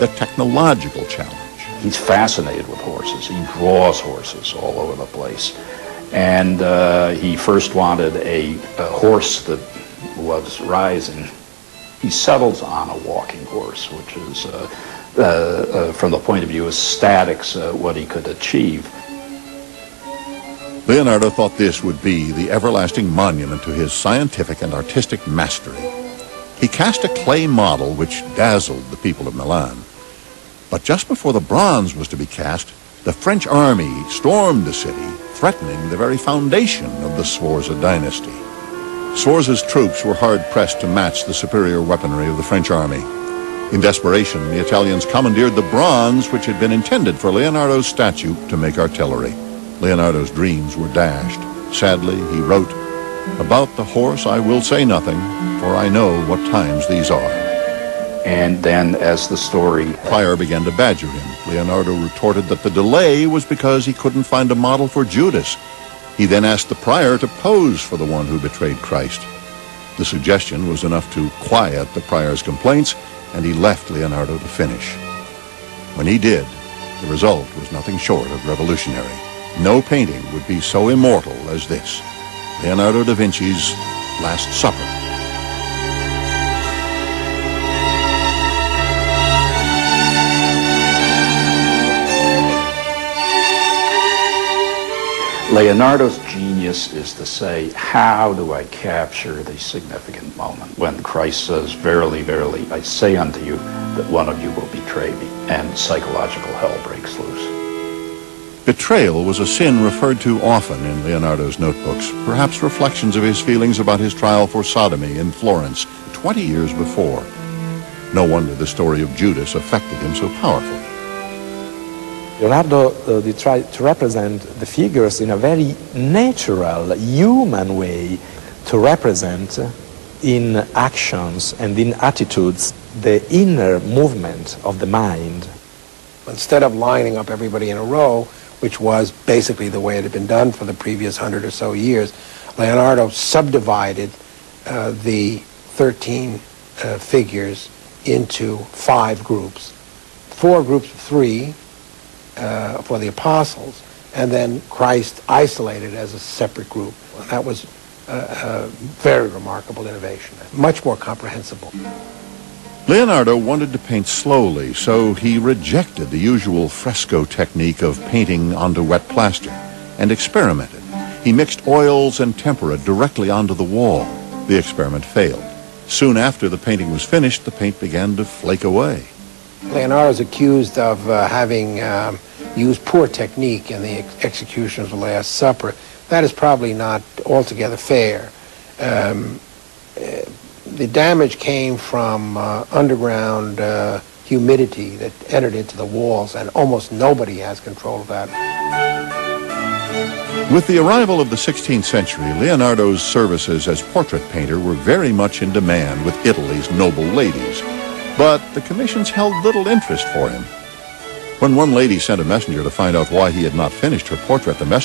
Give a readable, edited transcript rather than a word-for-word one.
the technological challenge. He's fascinated with horses. He draws horses all over the place. And he first wanted a horse that was rising. He settles on a walking horse, which is, from the point of view of statics, what he could achieve. Leonardo thought this would be the everlasting monument to his scientific and artistic mastery. He cast a clay model which dazzled the people of Milan. But just before the bronze was to be cast, the French army stormed the city, threatening the very foundation of the Sforza dynasty. Sforza's troops were hard-pressed to match the superior weaponry of the French army. In desperation, the Italians commandeered the bronze which had been intended for Leonardo's statue to make artillery. Leonardo's dreams were dashed. Sadly, he wrote, "About the horse I will say nothing, for I know what times these are." And then, as the story... Prior began to badger him. Leonardo retorted that the delay was because he couldn't find a model for Judas. He then asked the prior to pose for the one who betrayed Christ. The suggestion was enough to quiet the prior's complaints, and he left Leonardo to finish. When he did, the result was nothing short of revolutionary. No painting would be so immortal as this, Leonardo da Vinci's Last Supper. Leonardo's genius is to say, how do I capture the significant moment when Christ says, "Verily, verily, I say unto you that one of you will betray me," and psychological hell breaks loose. Betrayal was a sin referred to often in Leonardo's notebooks, perhaps reflections of his feelings about his trial for sodomy in Florence 20 years before. No wonder the story of Judas affected him so powerfully. Leonardo tried to represent the figures in a very natural, human way, to represent in actions and in attitudes the inner movement of the mind. Instead of lining up everybody in a row, which was basically the way it had been done for the previous 100 or so years, Leonardo subdivided the 13 figures into 5 groups. 4 groups of 3 for the apostles, and then Christ isolated as a separate group. That was a very remarkable innovation, much more comprehensible. Leonardo wanted to paint slowly, so he rejected the usual fresco technique of painting onto wet plaster and experimented. He mixed oils and tempera directly onto the wall. The experiment failed. Soon after the painting was finished, the paint began to flake away. Leonardo is accused of having used poor technique in the execution of the Last Supper. That is probably not altogether fair. The damage came from underground humidity that entered into the walls, and almost nobody has control of that. With the arrival of the 16th century, Leonardo's services as portrait painter were very much in demand with Italy's noble ladies. But the commissions held little interest for him. When one lady sent a messenger to find out why he had not finished her portrait, the messenger